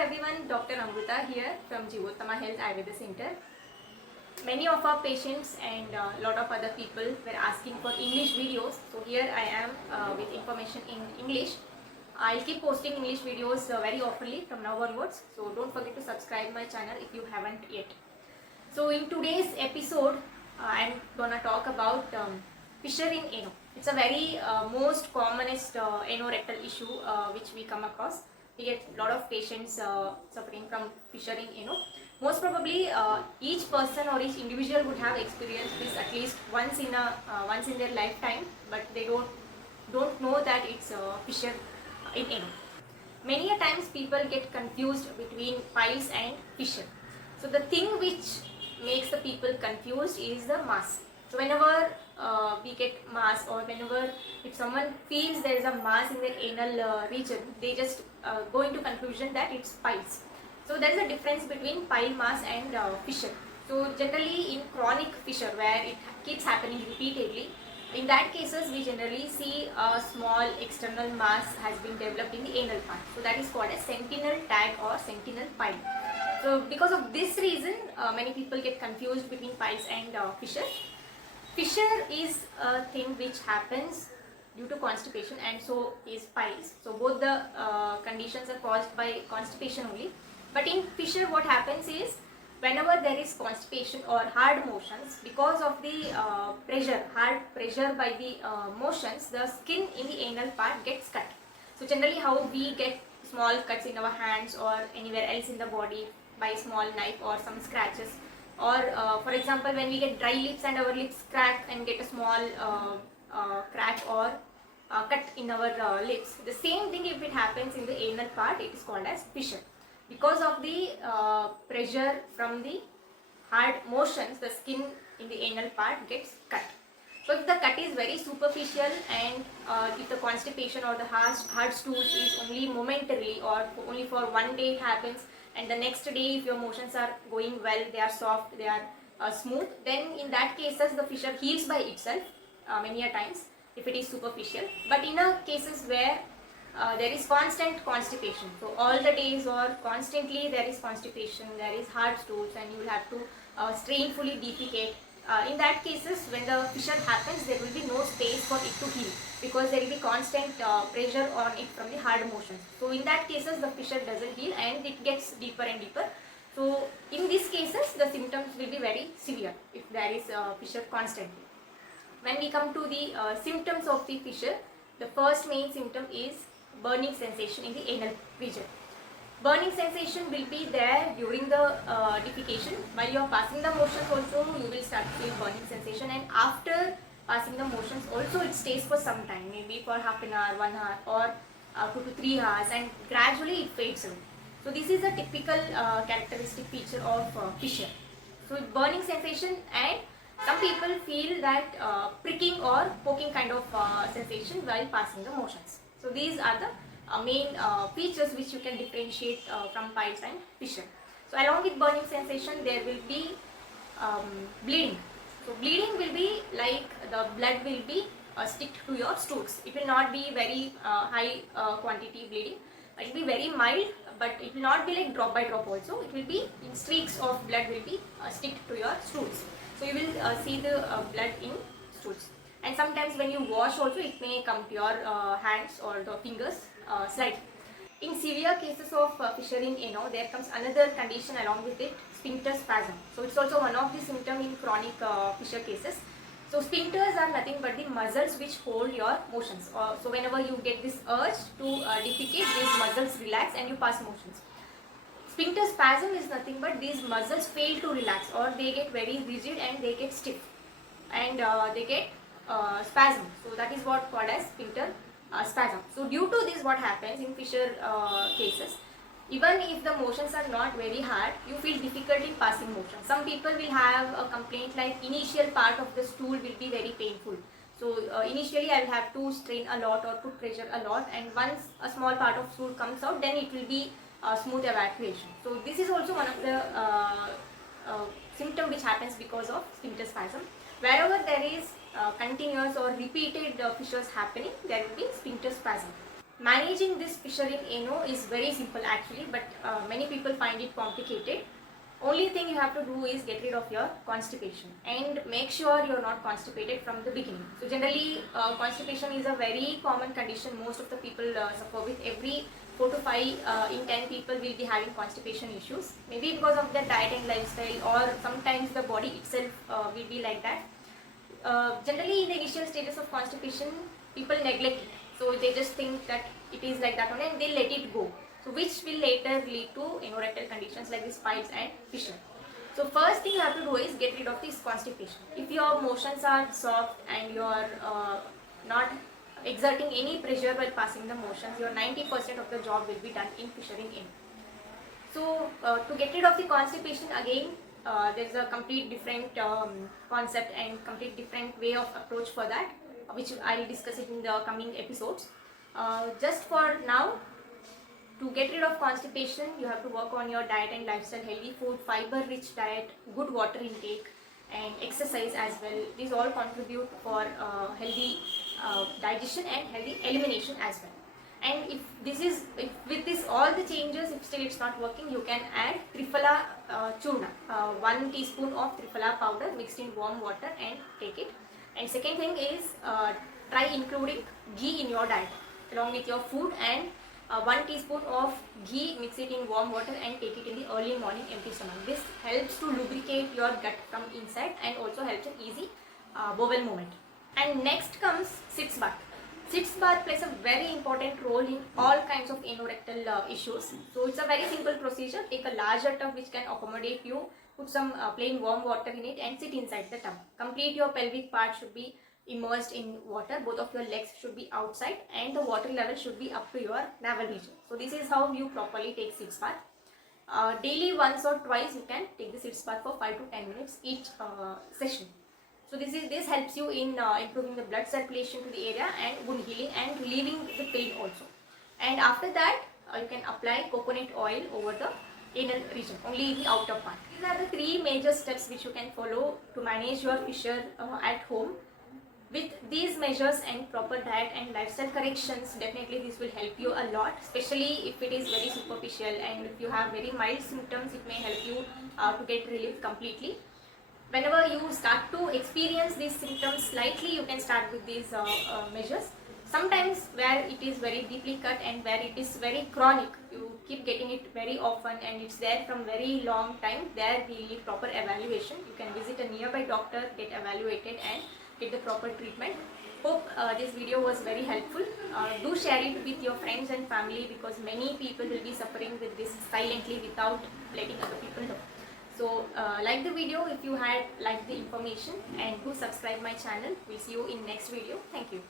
everyone, Dr. Amruta here from Jeevottama Health Ayurveda Center. Many of our patients and a lot of other people were asking for English videos. So here I am with information in English. I'll keep posting English videos very oftenly from now onwards. So don't forget to subscribe my channel if you haven't yet. So in today's episode, I'm gonna talk about fissure in ano. It's a very most commonest anorectal issue which we come across. We get a lot of patients suffering from fissure in ano. Most probably, each person or each individual would have experienced this at least once in their lifetime, but they don't know that it's fissure in ano. Many a times people get confused between piles and fissure. So the thing which makes the people confused is the mass. So whenever we get mass, or whenever if someone feels there is a mass in their anal region, they just go into conclusion that it's piles. So there is a difference between pile mass and fissure. So generally in chronic fissure where it keeps happening repeatedly, in that cases we generally see a small external mass has been developed in the anal part. So that is called as sentinel tag or sentinel pile. So because of this reason, many people get confused between piles and fissure. Fissure is a thing which happens due to constipation, and so is piles. So both the conditions are caused by constipation only. But in fissure what happens is, whenever there is constipation or hard motions, because of the hard pressure by the motions, the skin in the anal part gets cut. So generally how we get small cuts in our hands or anywhere else in the body by a small knife or some scratches, or for example when we get dry lips and our lips crack and get a small crack or cut in our lips, the same thing if it happens in the anal part, it is called as fissure. Because of the pressure from the hard motions, the skin in the anal part gets cut. So if the cut is very superficial, and if the constipation or the hard stools is only momentarily or only for one day it happens, and the next day if your motions are going well, they are soft, they are smooth, then in that cases the fissure heals by itself many a times if it is superficial. But in a cases where there is constant constipation, so all the days or constantly there is constipation, there is hard stools, and you will have to strainfully defecate. In that cases, when the fissure happens, there will be no space for it to heal, because there will be constant pressure on it from the hard motions. So in that cases, the fissure doesn't heal and it gets deeper and deeper. So in these cases, the symptoms will be very severe if there is fissure constantly. When we come to the symptoms of the fissure, the first main symptom is burning sensation in the anal region. Burning sensation will be there during the defecation. While you are passing the motions also, you will start to feel burning sensation, and after passing the motions also it stays for some time, maybe for half an hour, 1 hour, or 2 to 3 hours, and gradually it fades away. So this is a typical characteristic feature of fissure. So burning sensation, and some people feel that pricking or poking kind of sensation while passing the motions. So these are the main features which you can differentiate from piles and fissure. So along with burning sensation, there will be bleeding. So bleeding will be like the blood will be stick to your stools. It will not be very high quantity bleeding. It will be very mild, but it will not be like drop by drop also. It will be in streaks of blood will be stick to your stools. So you will see the blood in stools. And sometimes when you wash also, it may come to your hands or the fingers slightly. In severe cases of fissure in ano, there comes another condition along with it, sphincter spasm. So it's also one of the symptoms in chronic fissure cases. So sphincters are nothing but the muscles which hold your motions. So whenever you get this urge to defecate, these muscles relax and you pass motions. Sphincter spasm is nothing but these muscles fail to relax, or they get very rigid and they get stiff, and they get spasm. So that is what called as sphincter spasm. So due to this, what happens in fissure cases, even if the motions are not very hard, you feel difficult in passing motion. Some people will have a complaint like initial part of the stool will be very painful. So initially I will have to strain a lot or put pressure a lot, and once a small part of stool comes out, then it will be smooth evacuation. So this is also one of the symptom which happens because of sphincter spasm. Wherever there is continuous or repeated fissures happening, there will be sphincter spasm. Managing this fissure in ano is very simple actually, but many people find it complicated. Only thing you have to do is get rid of your constipation and make sure you're not constipated from the beginning. So generally constipation is a very common condition most of the people suffer with. Every 4 to 5 in 10 people will be having constipation issues, maybe because of their diet and lifestyle, or sometimes the body itself will be like that. Generally in the initial stages of constipation people neglect it, so they just think that it is like that only and they let it go, so which will later lead to anorectal conditions like the spites and fissure. So first thing you have to do is get rid of this constipation. If your motions are soft and you are not exerting any pressure while passing the motions, your 90% of the job will be done in fissuring in. So to get rid of the constipation again, there's a complete different concept and complete different way of approach for that, which I'll discuss it in the coming episodes. Just for now, to get rid of constipation, you have to work on your diet and lifestyle, healthy food, fiber-rich diet, good water intake, and exercise as well. These all contribute for healthy digestion and healthy elimination as well. And if with this all the changes, if still it's not working, you can add Triphala churna, 1 teaspoon of Triphala powder mixed in warm water and take it. And second thing is try including ghee in your diet along with your food, and 1 teaspoon of ghee, mix it in warm water and take it in the early morning empty stomach. This helps to lubricate your gut from inside and also helps in easy bowel movement. And next comes sitz bath. Sitz bath plays a very important role in all kinds of anorectal issues. So it's a very simple procedure. Take a larger tub which can accommodate you, put some plain warm water in it and sit inside the tub. Complete your pelvic part should be immersed in water, both of your legs should be outside and the water level should be up to your navel region. So this is how you properly take sitz bath. Daily once or twice you can take the sitz bath for 5 to 10 minutes each session. So this helps you in improving the blood circulation to the area and wound healing and relieving the pain also. And after that you can apply coconut oil over the anal region, only the outer part. These are the 3 major steps which you can follow to manage your fissure at home. With these measures and proper diet and lifestyle corrections, definitely this will help you a lot, especially if it is very superficial, and if you have very mild symptoms, it may help you to get relief completely. Whenever you start to experience these symptoms slightly, you can start with these measures. Sometimes where it is very deeply cut and where it is very chronic, you keep getting it very often and it's there from very long time, there we need proper evaluation. You can visit a nearby doctor, get evaluated and get the proper treatment. Hope this video was very helpful. Do share it with your friends and family, because many people will be suffering with this silently without letting other people know. So like the video if you had liked the information, and do subscribe my channel. We'll see you in next video. Thank you.